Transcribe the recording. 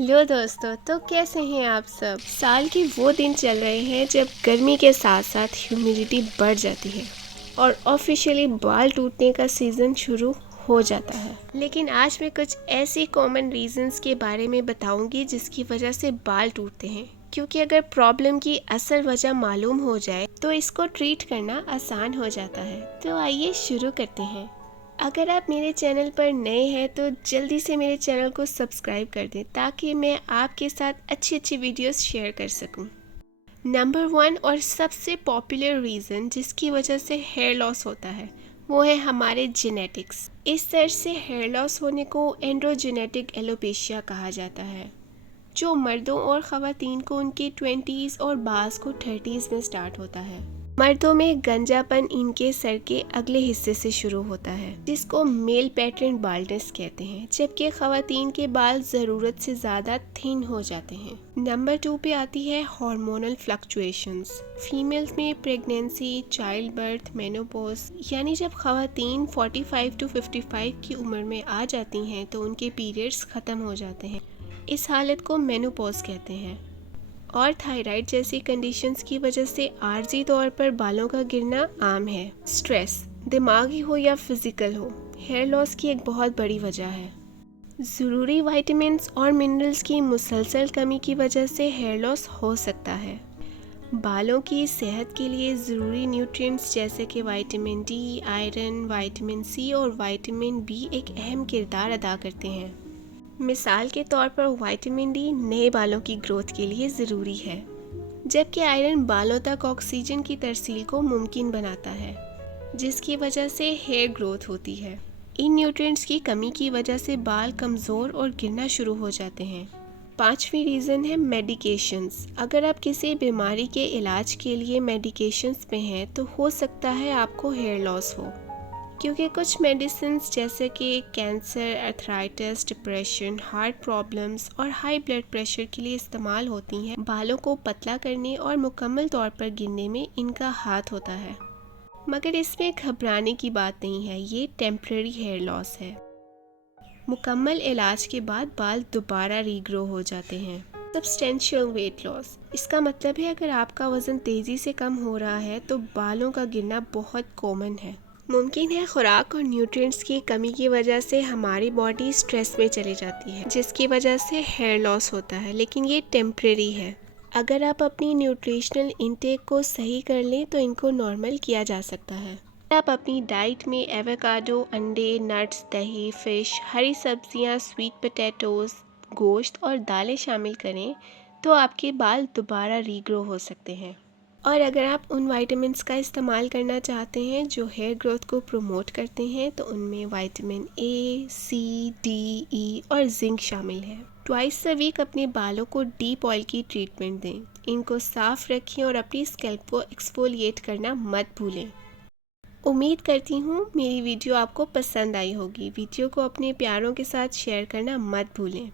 Hello दोस्तों, तो कैसे हैं आप सब। साल के वो दिन चल रहे हैं जब गर्मी के साथ साथ ह्यूमिडिटी बढ़ जाती है और ऑफिशियली बाल टूटने का सीज़न शुरू हो जाता है। लेकिन आज मैं कुछ ऐसी कॉमन रीजंस के बारे में बताऊंगी जिसकी वजह से बाल टूटते हैं, क्योंकि अगर प्रॉब्लम की असल वजह मालूम हो जाए तो इसको ट्रीट करना आसान हो जाता है। तो आइए शुरू करते हैं। अगर आप मेरे चैनल पर नए हैं तो जल्दी से मेरे चैनल को सब्सक्राइब कर दें ताकि मैं आपके साथ अच्छी अच्छी वीडियोस शेयर कर सकूं। नंबर 1 और सबसे पॉपुलर रीज़न जिसकी वजह से हेयर लॉस होता है वो है हमारे जेनेटिक्स। इस तरह से हेयर लॉस होने को एंड्रोजेनेटिक एलोपेशिया कहा जाता है, जो मर्दों और ख़वातीन को उनके 20s और बाज़ को 30s में स्टार्ट होता है। मर्दों में गंजापन इनके सर के अगले हिस्से से शुरू होता है, जिसको मेल पैटर्न बाल्डनेस कहते हैं, जबकि ख़वातीन के बाल ज़रूरत से ज़्यादा थिन हो जाते हैं। नंबर 2 पे आती है हार्मोनल फ्लक्चुएशंस। फीमेल्स में प्रेगनेंसी, चाइल्ड बर्थ, मेनोपॉज, यानी जब ख़वातीन 45 to 55 की उम्र में आ जाती हैं तो उनके पीरियड्स ख़त्म हो जाते हैं। इस हालत को मेनोपॉज कहते हैं। और थायराइड जैसी कंडीशंस की वजह से आर्जी तौर पर बालों का गिरना आम है। स्ट्रेस, दिमागी हो या फिजिकल हो, हेयर लॉस की एक बहुत बड़ी वजह है। ज़रूरी विटामिन्स और मिनरल्स की मुसलसल कमी की वजह से हेयर लॉस हो सकता है। बालों की सेहत के लिए ज़रूरी न्यूट्रिएंट्स जैसे कि vitamin D, iron, vitamin C और विटामिन बी एक अहम किरदार अदा करते हैं। मिसाल के तौर पर विटामिन डी नए बालों की ग्रोथ के लिए ज़रूरी है, जबकि आयरन बालों तक ऑक्सीजन की तरसील को मुमकिन बनाता है, जिसकी वजह से हेयर ग्रोथ होती है। इन न्यूट्रिएंट्स की कमी की वजह से बाल कमज़ोर और गिरना शुरू हो जाते हैं। 5वीं रीज़न है मेडिकेशंस। अगर आप किसी बीमारी के इलाज के लिए मेडिकेशंस पे हैं तो हो सकता है आपको हेयर लॉस हो, क्योंकि कुछ मेडिसिन्स जैसे कि cancer, arthritis, depression, heart problems और हाई ब्लड प्रेशर के लिए इस्तेमाल होती हैं। बालों को पतला करने और मुकम्मल तौर पर गिरने में इनका हाथ होता है, मगर इसमें घबराने की बात नहीं है, ये टेम्परेरी हेयर लॉस है। मुकम्मल इलाज के बाद बाल दोबारा रीग्रो हो जाते हैं। सब्सटेंशियल वेट लॉस, इसका मतलब है अगर आपका वज़न तेज़ी से कम हो रहा है तो बालों का गिरना बहुत कॉमन है। मुमकिन है खुराक और न्यूट्रिएंट्स की कमी की वजह से हमारी बॉडी स्ट्रेस में चली जाती है, जिसकी वजह से हेयर लॉस होता है, लेकिन ये टेम्परेरी है। अगर आप अपनी न्यूट्रिशनल इंटेक को सही कर लें तो इनको नॉर्मल किया जा सकता है। आप अपनी डाइट में एवोकाडो, अंडे, नट्स, दही, फिश, हरी सब्जियां, स्वीट पोटैटोज़, गोश्त और दालें शामिल करें तो आपके बाल दोबारा रीग्रो हो सकते हैं। और अगर आप उन विटामिन्स का इस्तेमाल करना चाहते हैं जो हेयर ग्रोथ को प्रमोट करते हैं तो उनमें विटामिन ए, सी, डी, ई और जिंक शामिल है। ट्वाइस अ वीक अपने बालों को डीप ऑयल की ट्रीटमेंट दें। इनको साफ रखें और अपनी स्कैल्प को एक्सफोलिएट करना मत भूलें। उम्मीद करती हूँ मेरी वीडियो आपको पसंद आई होगी। वीडियो को अपने प्यारों के साथ शेयर करना मत भूलें।